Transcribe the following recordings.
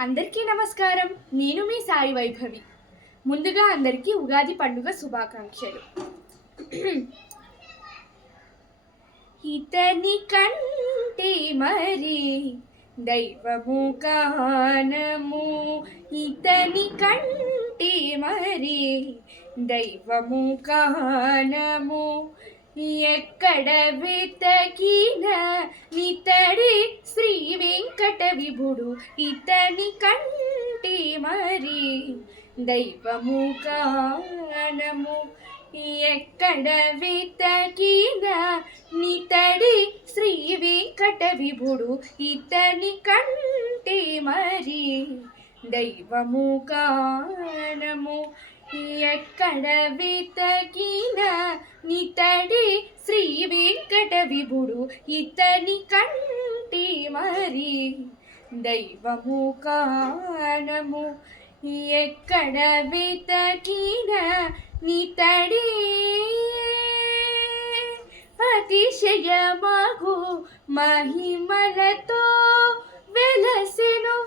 అందరికీ నమస్కారం. నేను మీ సాయి వైభవి. ముందుగా అందరికీ ఉగాది పండుగ శుభాకాంక్షలు. ఇతని కంటే మరి దైవము కానము. ఇతని కంటే మరి దైవము కానము. ఎక్కడ వెతకిన నితడి శ్రీ వెంకట విభుడు ఇతని కంటి మరి దైవము కానము. ఎక్కడ వెతకిన నితడి శ్రీ వెంకట విభుడు ఇతని కంటి మరి దైవము కానము. ఎక్కడ వెతకిన నితడి శ్రీ వెంకట విభుడు ఇతని కంటి మరి దైవము కానము. ఎక్కడ వెతకిన నితడి అతిశయమగు మహిమలతో వెలసెను.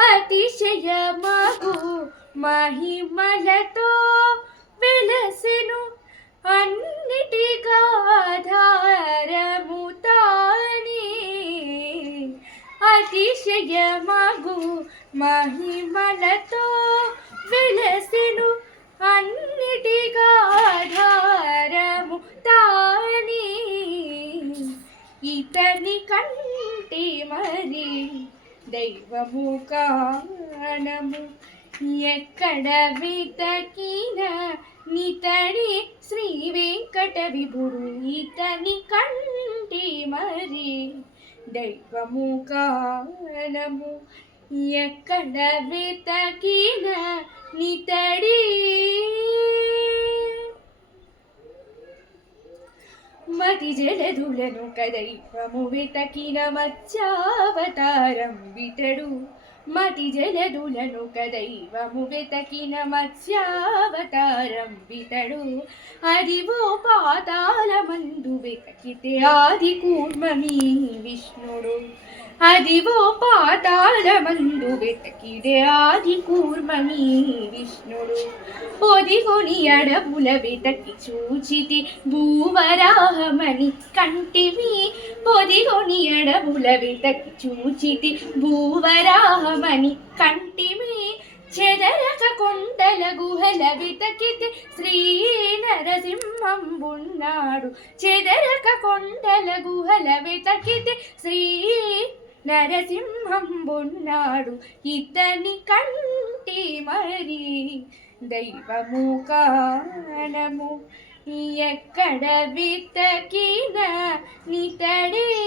అతిశయమగు మహిమలతో వెలసెను. అన్నిటిగా ఆధారము తానే. అతిశయమగు మహిమలతో వెలసెను. అన్నిటిగా ఆధారము తానే. ఇతని కంటి మరి దైవము కానము. ఎక్కడ వితకిన నితడి శ్రీ వెంకట విభుడు ఇతని కంటి మరి దైవము కాలము ఎక్కడ వెతకిన నితడి. మతి జలదులను కదైవము వెతకిన మత్స్యావతారం వితడు మతి జలదులను కదైవము వెతకిన మత్స్యావతారం విటడు అదివో పాతాల మందు వెతకితే ఆది కూర్మమి విష్ణుడు. అదివో పాతాల మందు వెతకిదే ఆది కూర్మమి విష్ణుడు. పొదిగొని అడవుల వెతకి చూచితి భూవరాహమని కంటివి. పొదిగొని అడవుల వెతకి చూచితి భూవరాహమని కంటివి. చెదరక కొండల గుహల వితకితి శ్రీ నరసింహంబున్నాడు. చెదరక కొండల గుహల వితకితి శ్రీ నరసింహంబున్నాడు ఇతని కంటి మరి దైవము కానము. ఎక్కడ వెతకిన నితడే?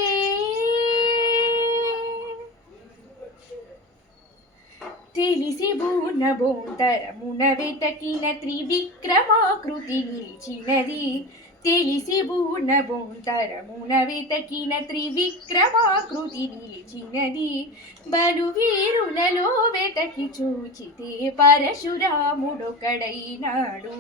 తెలిసి బూన బోంతరమున వెతకిన త్రివిక్రమాకృతి నిలిచినది. తెలిసి బూనబోంతరమున వెతకిన త్రివిక్రమాకృతి నిలిచినది బలు వీరులలో వెతకి చూచితే పరశురాముడొకడైనాడు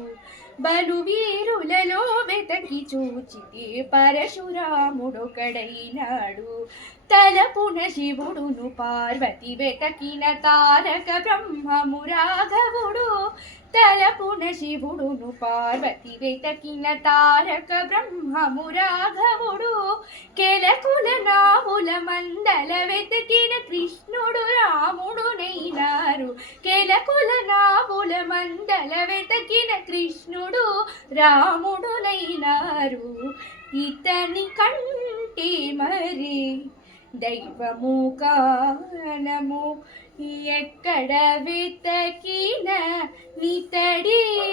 బలు వీరులలో వెతకి చూచితే పరశురాముడొకడైనాడు. తలపున శివుడును పార్వతి వెతకిన తారక బ్రహ్మము రాఘవుడు. తలపున శివుడును పార్వతి వెతకిన తారక బ్రహ్మము రాఘవుడు. కెలకుల నావుల మందల వెతకిన కృష్ణుడు రాముడు నైనారు కుల రాముల మండల వెతకిన కృష్ణుడు రాముడునైనారు. ఇతని కంటే మరి దైవము కానము. ఎక్కడ వెతకిన నితడి?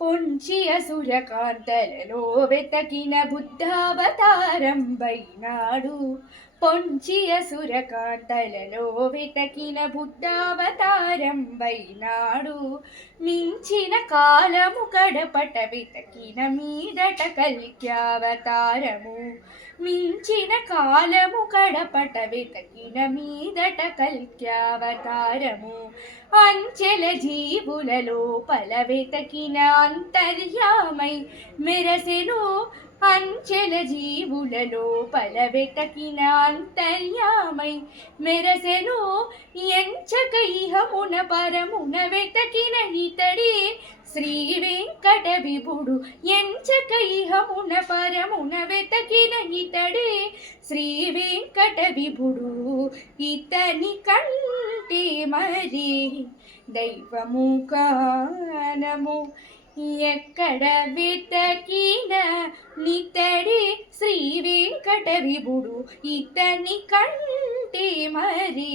పొంచి అసురకాంతలలో వెతకిన బుద్ధావతారం బైనాడు. పొంచియ అసురకాంతలలో వెతకిన బుద్ధావతారం వైనాడు. మించిన కాలము కడపట వెతకిన మీదట కలిక్యావతారము. మించిన కాలము కడపట వెతకిన మీదట కల్క్యావతారము. అంచెల జీవుల లోపల వెతకిన అంతర్యామై మెరసెను అంచెల జీవులలో పలవెతకిన అంతర్యామై మెరసెను ఎంచక ఇహమున పరమున వెతకిన ఇతడే శ్రీ వెంకట విభుడు. ఎంచక ఇహమున పరమున వెతకిన ఇతడే శ్రీ వెంకట విభుడు. ఇతని కంటే మరి దైవము కానము ఎక్కడ వెతకిన నితడి శ్రీ వెంకట విభుడు ఇతని కంటే మరి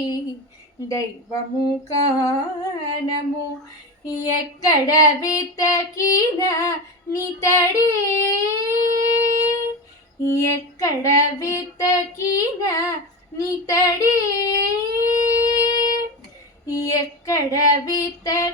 దైవము కానము. ఎక్కడ వెతకిన నితడి ఎక్కడ వెతకిన నితడి ఎక్కడ వెతకిన